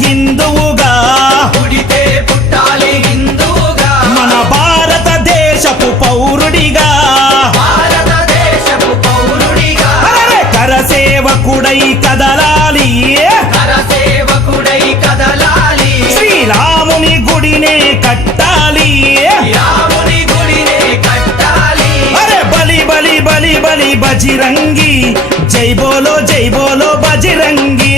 హిందువుగా, పుడితే పుట్టాలి హిందువుగా, మన భారతదేశపు పౌరుడిగా, భారతదేశపు పౌరుడిగా, కరసేవకుడై కదలాలి, కరసేవకుడై కదలాలి, శ్రీరాముని గుడినే కట్టాలి, రాముని గుడినే కట్టాలి. అరే బలి బలి బలి బలి బజిరంగి, జై బోలో బజిరంగి,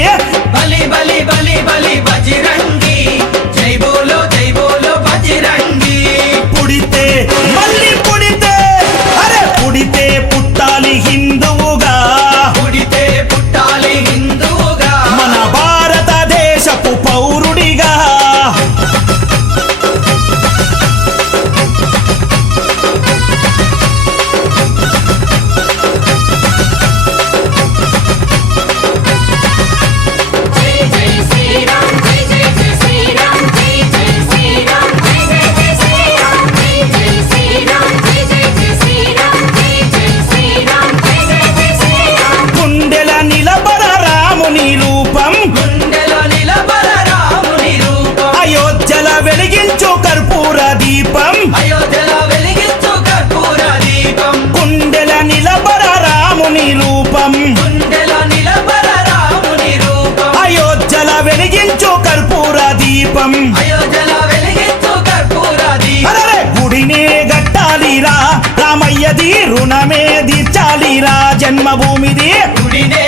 బలి బలి బలి బలి బజిరంగి, జై బోలో బజిరంగి. పుడితే మళ్ళీ పుడితే, అరే పుడితే పుట్టాలి హిందువుగా, పుడితే పుట్టాలి హిందువుగా, మన భారతదేశపు పౌరుడిగా. గుండెల నిలబడ రాముని రూపం, గుండెలో నిలబడ రాముని రూపం, అయోధ్యల వెలిగించు కర్పూర దీపం, అయోధ్యలో వెలిగించు కర్పూర దీపం, గుండెల నిలబడ రాముని రూపం, గుండెలో నిలబడ రాముని రూపం, అయోధ్యల వెలిగించు కర్పూర దీపం. అయోధ్యలో వెలిగించు కర్పూర దీపం. అరే గుడినే గట్టాలిరా, రామయ్యది రుణమే తీర్చాలిరా, జన్మభూమిది గుడినే